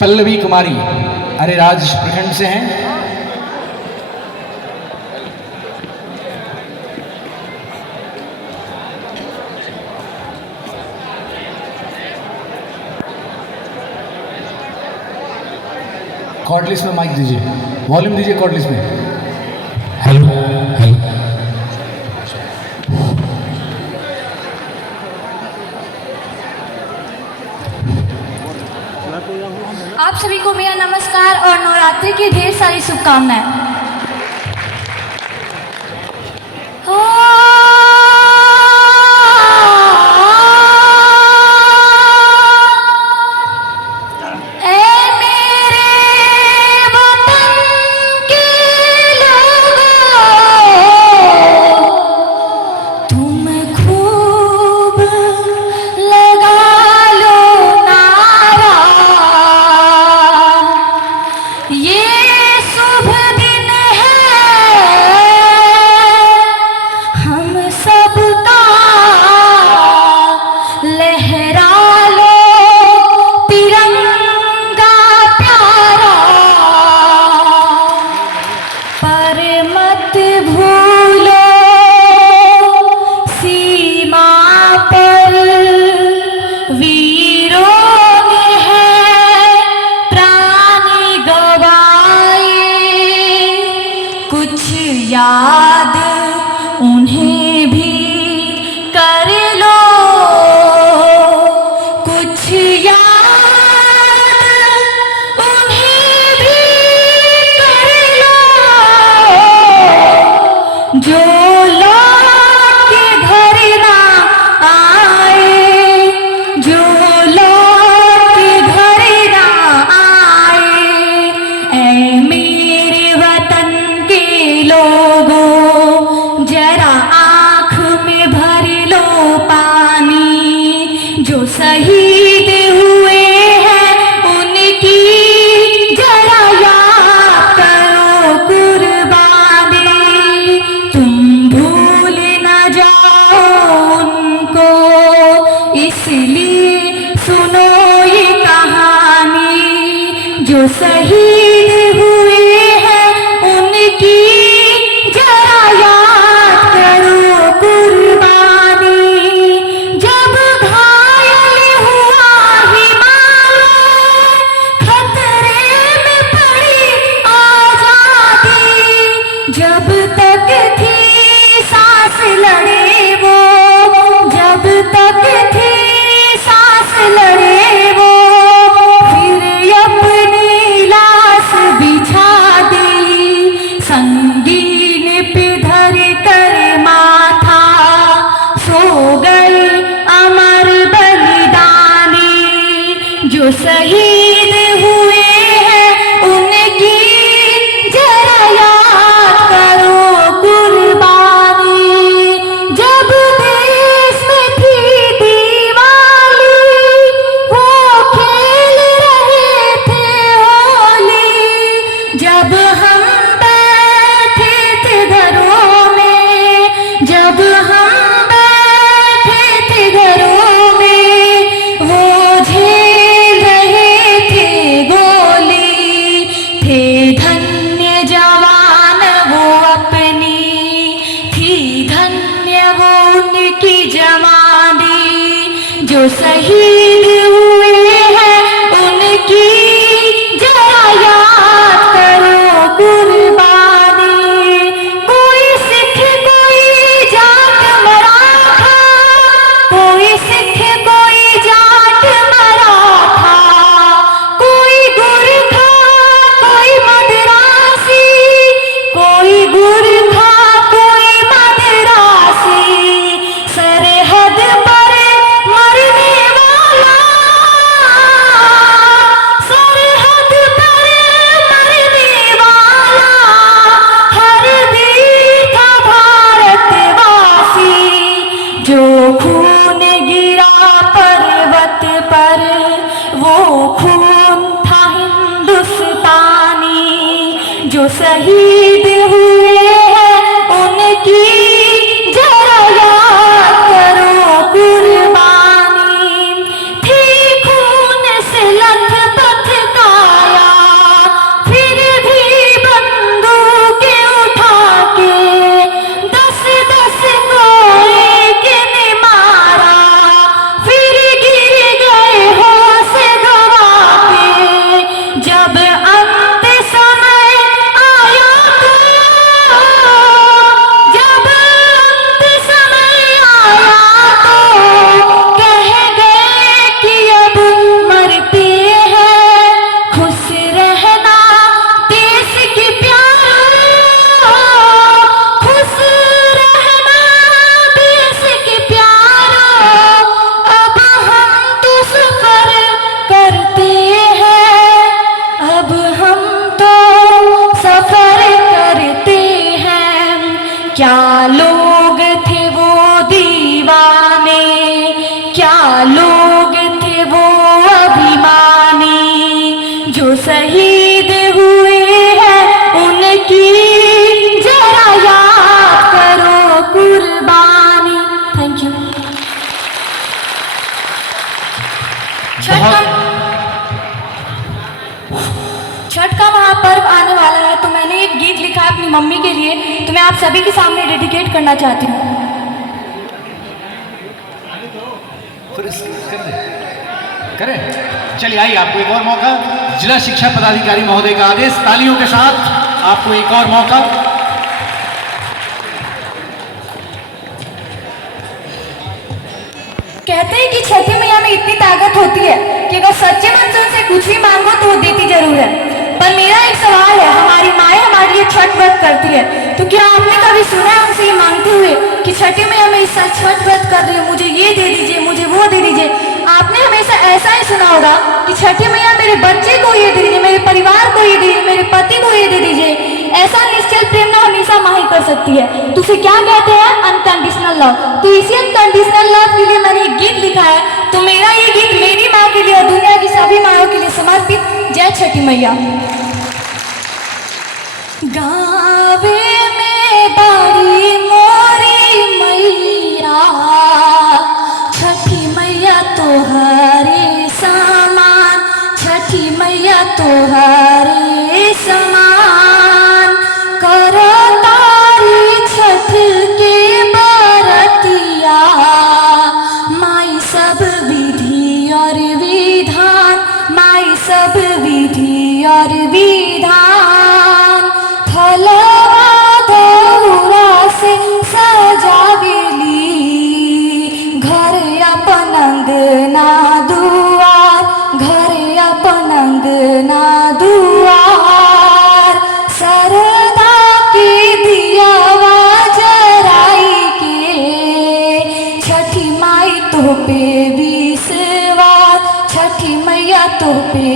पल्लवी कुमारी अरेराज प्रखंड से हैं। कॉर्डलेस में माइक दीजिए, वॉल्यूम दीजिए कॉर्डलेस में। Hello hello. आप सभी को मेरा नमस्कार और नवरात्रि की ढेर सारी शुभकामनाएं। याद उन्हें भी कर लो, कुछ याद उन्हें भी कर लो, जो लौट के घर ना आए, जो लौट के घर ना आए। ऐ मेरे वतन के लोगों, जरा आँख में भर लो पानी। जो शहीद हुए हैं उनकी जरा याद करो कुर्बानी। तुम भूल न जाओ उनको, इसलिए सुनो ये कहानी। जो शहीद हुए हैं उनकी जरा याद करो कुर्बानी। जब घायल हुआ हिमालय, खतरे में पड़ी आजादी। जब तक थी सांस लड़े वो, जब तक थी सांस लड़े वो, फिर अपनी लाश बिछा दी। संगीन पे धर कर माथा सो गए अमर बलिदानी। जो शहीद हुए हैं उनकी जरा याद करो कुर्बानी। जब देश में थी दिवाली, वो खेल रहे थे होली। जब हम बैठे थे घरों में, जब हम बैठे थे घरों में, वो झेल रहे थे गोली। थे धन्य जवान वो अपनी, थी धन्य वो उनकी जवानी। जो शहीद हुए हैं उनकी जरा याद करो कुर्बानी। कोई सिख कोई जाट मराठा, कोई सिख कोई जाट मराठा, कोई गुरखा कोई मद्रासी, कोई गुरखा कोई मद्रासी। सरहद पर मरने वाला, सरहद पर मरने वाला, हर वीर था भारतवासी। जो खून गिरा पर्वत पर, वो खून था हिंदुस्तानी। जो शहीद हुए हैं उनकी जरा याद करो कुर्बानी। थी खून से लथपथ का छठ का महापर्व आने वाला है, तो मैंने एक गीत लिखा है अपनी मम्मी के लिए, तो मैं आप सभी के सामने डेडिकेट करना चाहती हूँ। करें, चलिए आइए, आपको एक और मौका। जिला शिक्षा पदाधिकारी महोदय का आदेश, तालियों के साथ आपको एक और मौका। कहते हैं कि छठी मैया में इतनी ताकत होती है कि अगर सच्चे मन से उनसे कुछ भी मांगो तो वो देती जरूर है। पर मेरा एक सवाल है, हमारी माएँ हमारे लिए छठ व्रत करती है, तो क्या आपने कभी सुना है उनसे ये मांगते हुए कि छठी मैया मैं इस साल छठ व्रत कर रही हूँ, मुझे ये दे दीजिए, मुझे वो दे दीजिए? आपने हमेशा ऐसा ही सुना होगा कि छठी मैया मेरे बच्चे को ये दे दीजिए, मेरे परिवार को ये दे दीजिए, मेरे पति को ये दे दीजिए। ऐसा निश्चल प्रेम ना हमेशा माँ ही कर सकती है, तो उसे क्या कहते हैं? Unconditional love. तो इसी अनकंडीशनल लव के लिए मैंने एक गीत लिखा है, तो मेरा ये गीत मेरी माँ के लिए और दुनिया की सभी माँओं के लिए समर्पित। जय छठी मैया। गावे में बाड़ी मोरी मैया, छठी मैया तोहरे समान, छठी मैया तोहरे समान। करो तारी छठ के बरतिया, माई सब विधि और विधान, माई सब विधि और विधान। फलवा दौरा से सजावेली, घर अपन अंगना दुआर, घर अपन अंगना दुआर। सरदा के दियावा जराई के, छठी माई तो पे विश्वास, छठी मैया तो पे